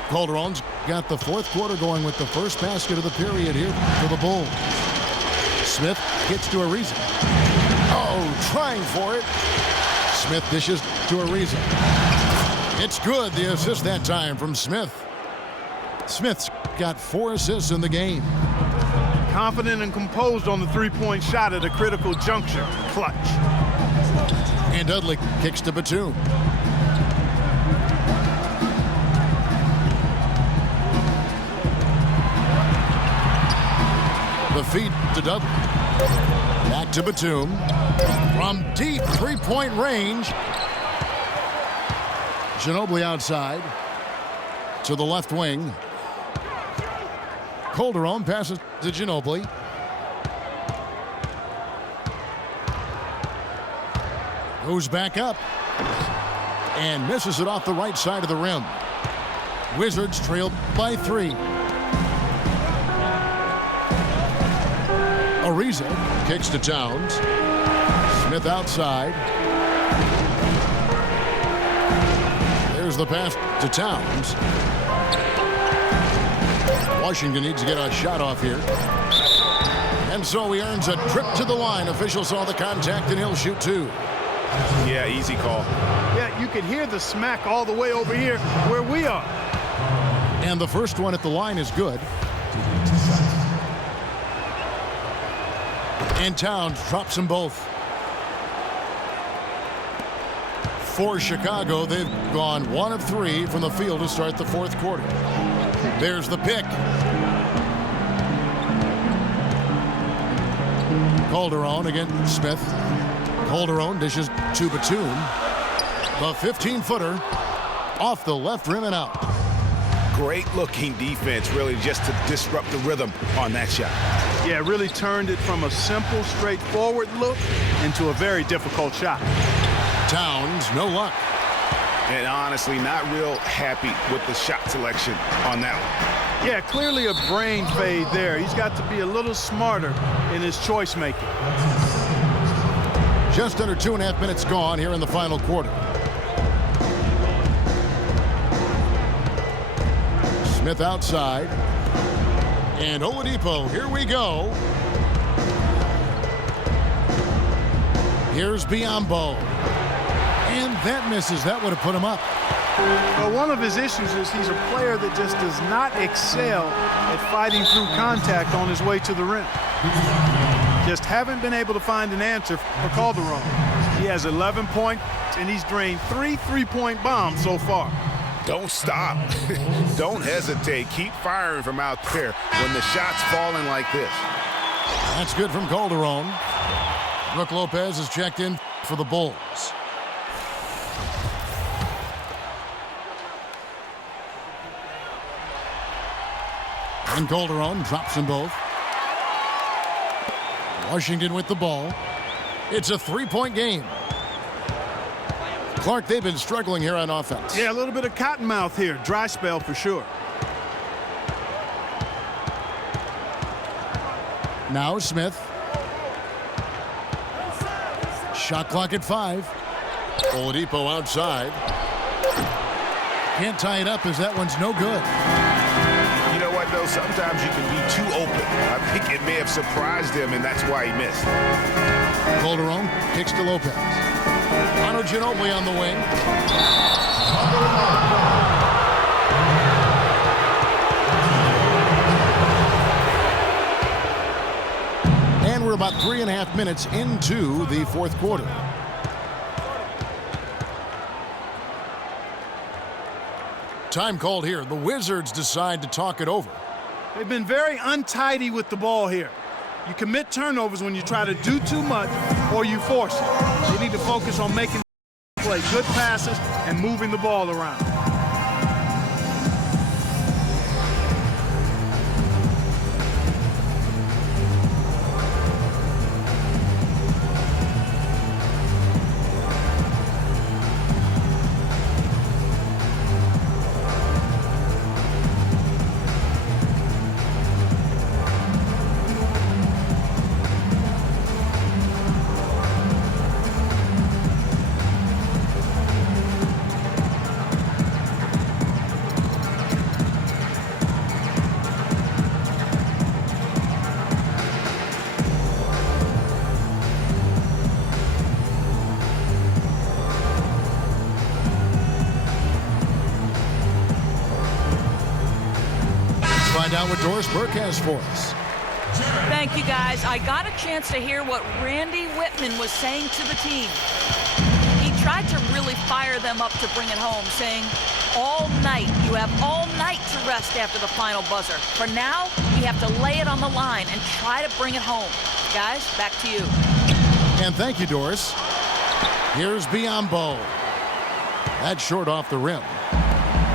Calderon's got the 4th quarter going with the first basket of the period here for the Bulls. Smith gets to Ariza. Oh, trying for it. Smith dishes to Ariza. It's good, the assist that time from Smith. Smith's got 4 assists in the game. Confident and composed on the three-point shot at a critical juncture. Clutch. And Dudley kicks to Batum. The feed to Dudley. Back to Batum. From deep 3-point range. Ginobili outside. To the left wing. Calderon passes to Ginobili. Goes back up. And misses it off the right side of the rim. Wizards trailed by 3. Ariza kicks to Towns. Smith outside. There's the pass to Towns. Washington needs to get a shot off here. And so he earns a trip to the line. Official saw the contact and he'll shoot 2. Yeah, easy call. Yeah, you can hear the smack all the way over here where we are. And the first one at the line is good. And Towns drops them both. For Chicago, they've gone 1 of 3 from the field to start the 4th quarter. There's the pick. Calderon against Smith. Calderon dishes to Batum. The 15-footer off the left rim and out. Great looking defense, really, just to disrupt the rhythm on that shot. Yeah, really turned it from a simple, straightforward look into a very difficult shot. Towns, no luck. And honestly, not real happy with the shot selection on that one. Yeah, clearly a brain fade there. He's got to be a little smarter in his choice making. Just under 2.5 minutes gone here in the final quarter. Smith outside. And Oladipo, here we go. Here's Biyombo. And that misses. That would have put him up. Well, one of his issues is he's a player that just does not excel at fighting through contact on his way to the rim. Just haven't been able to find an answer for Calderon. He has 11 points, and he's drained 3 3-point bombs so far. Don't stop. Don't hesitate. Keep firing from out there when the shot's falling like this. That's good from Calderon. Brook Lopez is checked in for the Bulls. And Calderon drops them both. Washington with the ball. It's a 3-point game. Clark, they've been struggling here on offense. Yeah, a little bit of cottonmouth here. Dry spell for sure. Now Smith. Shot clock at 5. Oladipo outside. Can't tie it up as that one's no good. You know what, though? Sometimes you can be too open. I think it may have surprised him, and that's why he missed. Calderon kicks to Lopez. Manu Ginobili on the wing. And we're about 3.5 minutes into the fourth quarter. Time called here. The Wizards decide to talk it over. They've been very untidy with the ball here. You commit turnovers when you try to do too much or you force it. They need to focus on making play good passes and moving the ball around. Find out what Doris Burke has for us. Thank you, guys. I got a chance to hear what Randy Whitman was saying to the team. He tried to really fire them up to bring it home, saying, all night, you have all night to rest after the final buzzer. For now, we have to lay it on the line and try to bring it home. Guys, back to you. And thank you, Doris. Here's Biyombo. That's short off the rim.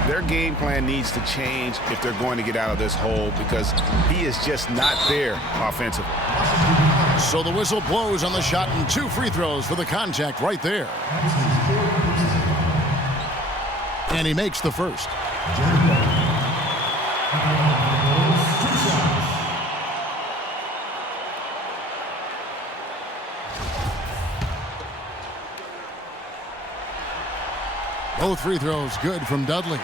Their game plan needs to change if they're going to get out of this hole because he is just not there offensively. So the whistle blows on the shot and 2 free throws for the contact right there. And he makes the first. Both free throws good from Dudley.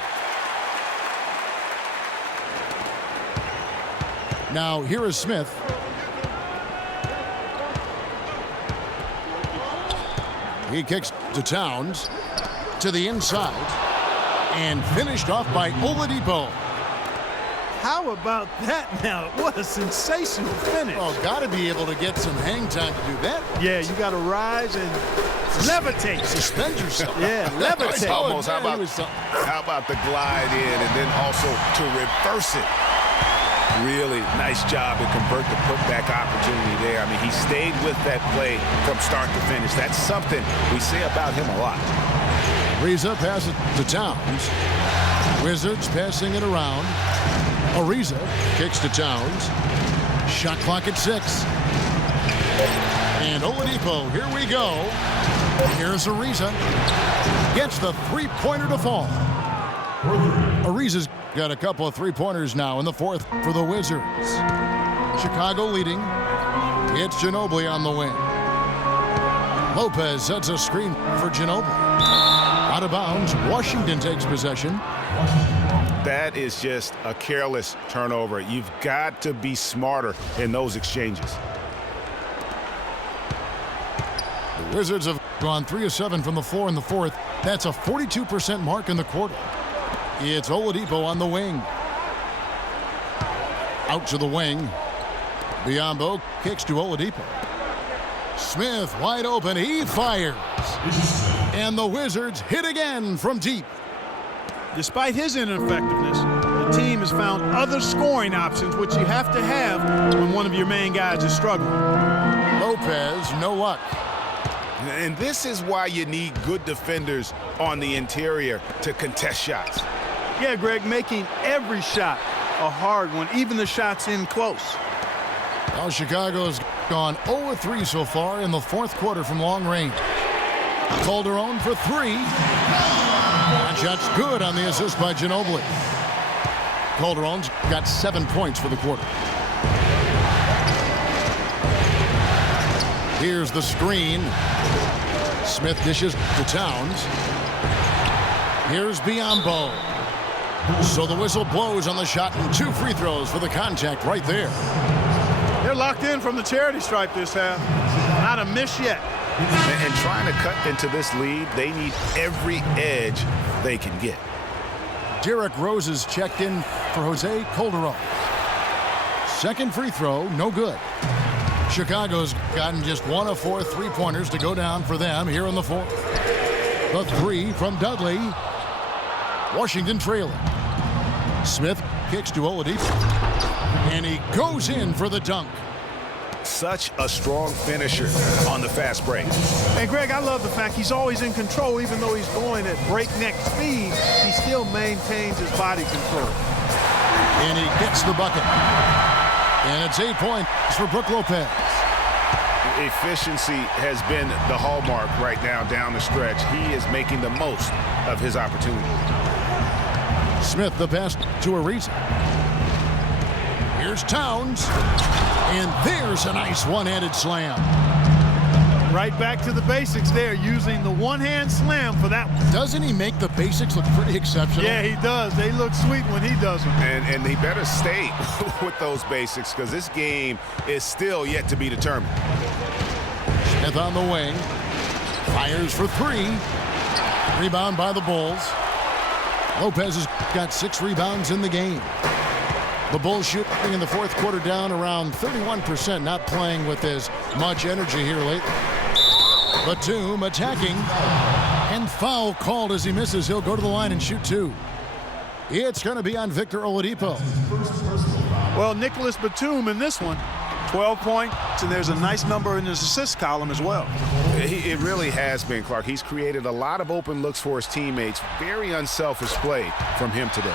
Now here is Smith. He kicks to Towns to the inside and finished off by Oladipo. How about that now? What a sensational finish. Oh, got to be able to get some hang time to do that. Yeah, you got to rise and levitate. Suspend yourself. Yeah, levitate. Almost. How about the glide in and then also to reverse it? Really nice job to convert the putback opportunity there. I mean, he stayed with that play from start to finish. That's something we say about him a lot. Ariza passes to Towns. Wizards passing it around. Ariza kicks to Towns. Shot clock at 6. And Oladipo, here we go. Here's Ariza. Gets the three-pointer to fall. Ariza's got a couple of three-pointers now in the fourth for the Wizards. Chicago leading. It's Ginobili on the wing. Lopez sets a screen for Ginobili. Out of bounds. Washington takes possession. That is just a careless turnover. You've got to be smarter in those exchanges. The Wizards have gone 3 of 7 from the floor in the fourth. That's a 42% mark in the quarter. It's Oladipo on the wing. Out to the wing. Biyombo kicks to Oladipo. Smith wide open. He fires. And the Wizards hit again from deep. Despite his ineffectiveness, the team has found other scoring options, which you have to have when one of your main guys is struggling. Lopez, no luck. And this is why you need good defenders on the interior to contest shots. Yeah, Greg, making every shot a hard one, even the shots in close. Well, Chicago's gone 0-3 so far in the fourth quarter from long range. Calderon for 3. That shot's good on the assist by Ginobili. Calderon's got 7 points for the quarter. Here's the screen. Smith dishes to Towns. Here's Biyombo. So the whistle blows on the shot and 2 free throws for the contact right there. They're locked in from the charity stripe this half. Not a miss yet. And trying to cut into this lead, they need every edge they can get. Derrick Rose is checked in for Jose Calderon. Second free throw, no good. Chicago's gotten just 1 of 4 three-pointers to go down for them here in the fourth. The 3 from Dudley. Washington trailing. Smith kicks to Oladipo. And he goes in for the dunk. Such a strong finisher on the fast break. And Greg, I love the fact he's always in control. Even though he's going at breakneck speed, he still maintains his body control. And he gets the bucket. And it's 8 points for Brook Lopez. Efficiency has been the hallmark right now down the stretch. He is making the most of his opportunity. Smith the pass to Ariza. Here's Towns. And there's a nice one-handed slam. Right back to the basics there, using the one-hand slam for that one. Doesn't he make the basics look pretty exceptional? Yeah, he does. They look sweet when he does them. And he better stay with those basics because this game is still yet to be determined. Smith on the wing. Fires for 3. Rebound by the Bulls. Lopez has got 6 rebounds in the game. The Bulls shooting in the fourth quarter down around 31%, not playing with as much energy here lately. Batum attacking, and foul called as he misses. He'll go to the line and shoot 2. It's going to be on Victor Oladipo. Well, Nicholas Batum in this one, 12 points, and there's a nice number in his assist column as well. It really has been, Clark. He's created a lot of open looks for his teammates. Very unselfish play from him today.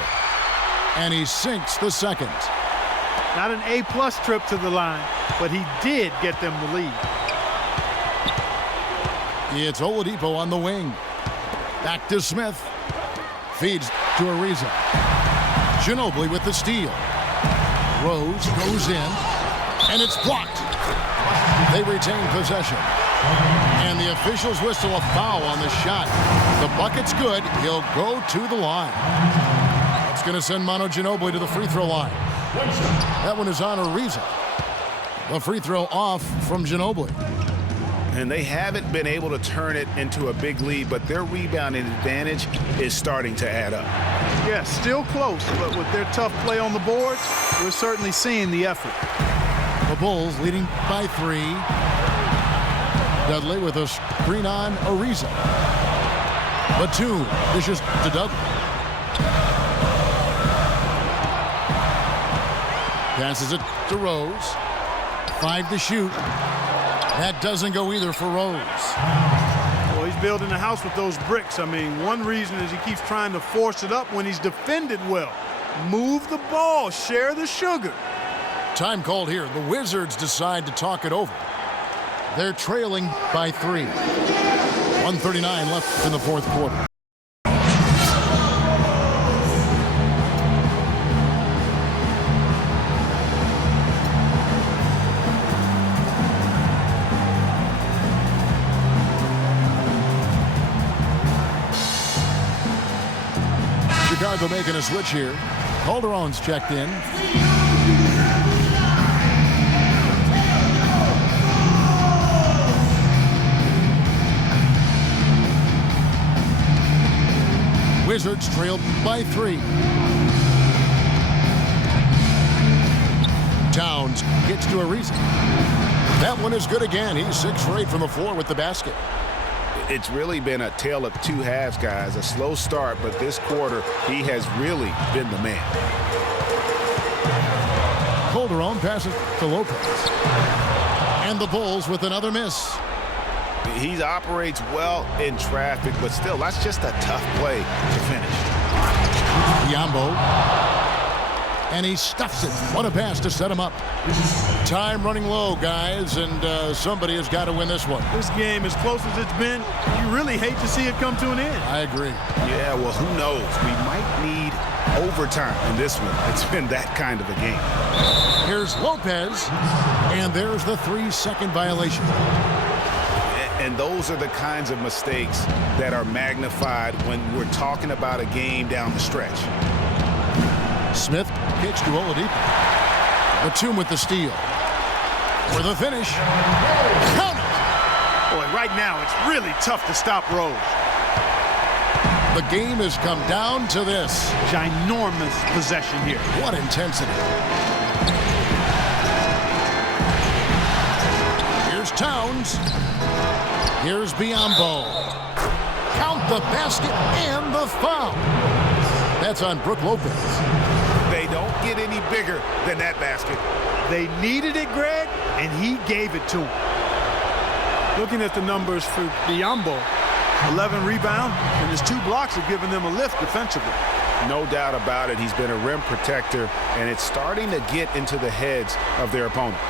And he sinks the second. Not an A-plus trip to the line, but he did get them the lead. It's Oladipo on the wing. Back to Smith. Feeds to Ariza. Ginobili with the steal. Rose goes in, and it's blocked. They retain possession. And the officials whistle a foul on the shot. The bucket's good. He'll go to the line. That's going to send Manu Ginobili to the free throw line. That one is on Ariza. The free throw off from Ginobili. And they haven't been able to turn it into a big lead, but their rebounding advantage is starting to add up. Yeah, still close, but with their tough play on the boards, we're certainly seeing the effort. The Bulls leading by 3. Dudley with a screen on Ariza. Batum dishes to Dudley. Passes it to Rose. 5 to shoot. That doesn't go either for Rose. Well, he's building a house with those bricks. I mean, one reason is he keeps trying to force it up when he's defended well. Move the ball. Share the sugar. Time called here. The Wizards decide to talk it over. They're trailing by 3. 1:39 left in the fourth quarter. Chicago making a switch here. Calderon's checked in. Wizards trailed by 3. Towns gets to Ariza. That one is good again. He's 6 for 8 from the floor with the basket. It's really been a tale of two halves, guys. A slow start, but this quarter, he has really been the man. Calderon passes to Lopez. And the Bulls with another miss. He operates well in traffic, but still, that's just a tough play to finish. Biyombo. And he stuffs it. What a pass to set him up. Time running low, guys, and somebody has got to win this one. This game, as close as it's been, you really hate to see it come to an end. I agree. Yeah, well, who knows? We might need overtime in this one. It's been that kind of a game. Here's Lopez, and there's the 3-second violation. And those are the kinds of mistakes that are magnified when we're talking about a game down the stretch. Smith kicks to Oladipo. Batum with the steal. For the finish. Count it! Boy, right now it's really tough to stop Rose. The game has come down to this. Ginormous possession here. What intensity. Here's Towns. Here's Biyombo. Count the basket and the foul. That's on Brook Lopez. They don't get any bigger than that basket. They needed it, Greg, and he gave it to him. Looking at the numbers for Biyombo, 11 rebounds, and his 2 blocks have given them a lift defensively. No doubt about it. He's been a rim protector, and it's starting to get into the heads of their opponent.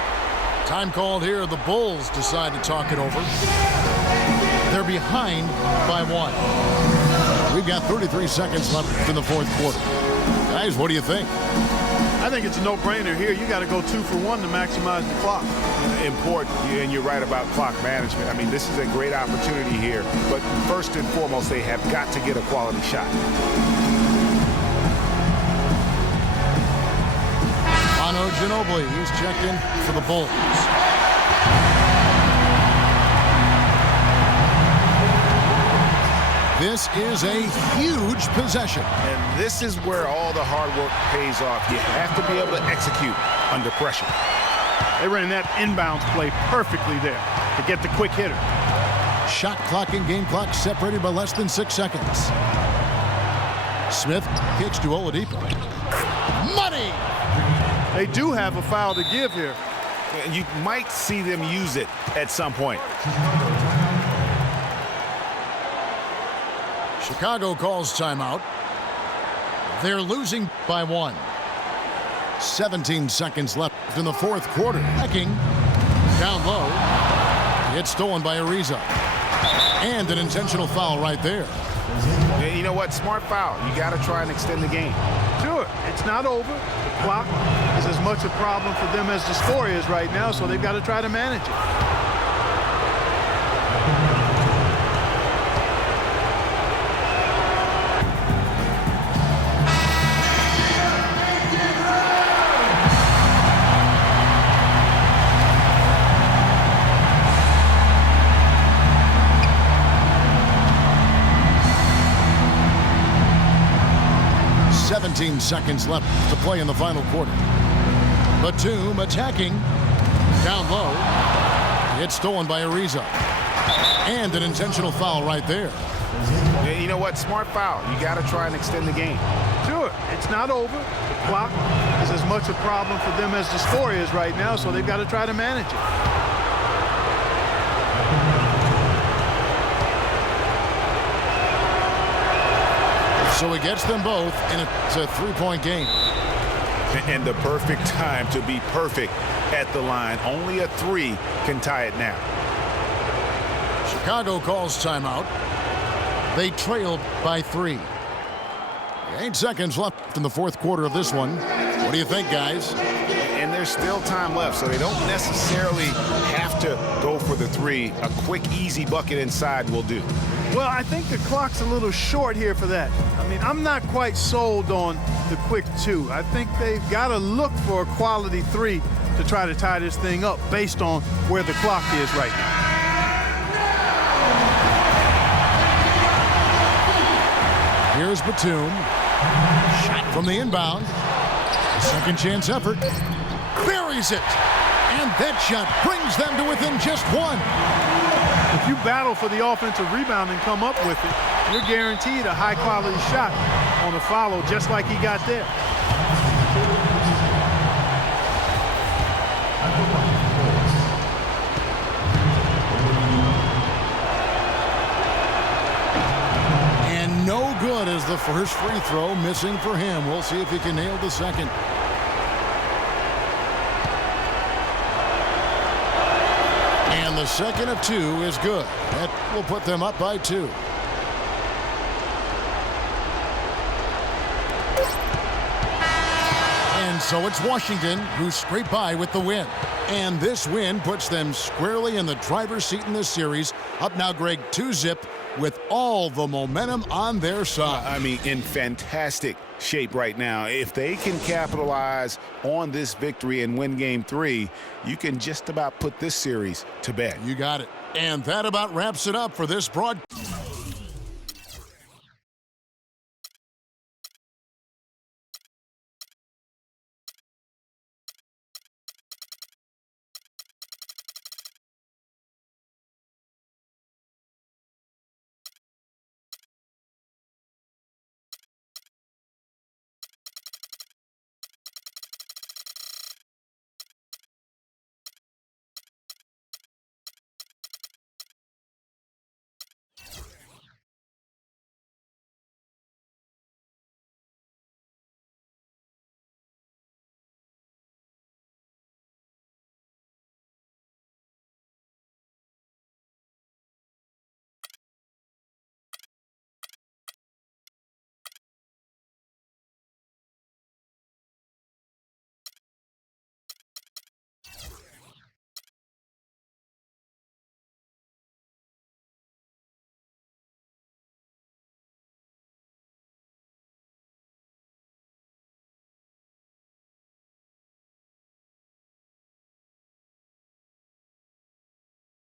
Time called here. The Bulls decide to talk it over. They're behind by 1. We've got 33 seconds left in the fourth quarter. Guys, what do you think? I think it's a no-brainer here. You got to go 2 for 1 to maximize the clock. Important, and you're right about clock management. I mean, this is a great opportunity here, but first and foremost, they have got to get a quality shot. Manu Ginobili, he's checked in for the Bulls. This is a huge possession. And this is where all the hard work pays off. You have to be able to execute under pressure. They ran that inbounds play perfectly there to get the quick hitter. Shot clock and game clock separated by less than 6 seconds. Smith kicks to Oladipo. Money! They do have a foul to give here. You might see them use it at some point. Chicago calls timeout. They're losing by 1. 17 seconds left in the fourth quarter. Hacking down low. It's stolen by Ariza. And an intentional foul right there. Yeah, you know what? Smart foul. You got to try and extend the game. Sure, it's not over. The clock is as much a problem for them as the score is right now, so they've got to try to manage it. Seconds left to play in the final quarter. Batum attacking down low. It's stolen by Ariza. And an intentional foul right there. Yeah, you know what? Smart foul. You got to try and extend the game. Sure, It's not over. The clock is as much a problem for them as the score is right now, so they've got to try to manage it. So he gets them both, and it's a three-point game. And the perfect time to be perfect at the line. Only a three can tie it now. Chicago calls timeout. They trailed by 3. 8 seconds left in the fourth quarter of this one. What do you think, guys? And there's still time left, so they don't necessarily have to go for the three. A quick, easy bucket inside will do. Well, I think the clock's a little short here for that. I mean, I'm not quite sold on the quick 2. I think they've got to look for a quality 3 to try to tie this thing up based on where the clock is right now. Here's Batum. Shot from the inbound. Second chance effort. Buries it. And that shot brings them to within just 1. If you battle for the offensive rebound and come up with it, you're guaranteed a high-quality shot on a follow just like he got there. And no good as the first free throw missing for him. We'll see if he can nail the second. And the second of 2 is good. That will put them up by 2. And so it's Washington who scrape by with the win. And this win puts them squarely in the driver's seat in this series. Up now, Greg, 2-zip with all the momentum on their side. I mean, in fantastic shape right now. If they can capitalize on this victory and win game 3, you can just about put this series to bed. You got it. And that about wraps it up for this broadcast.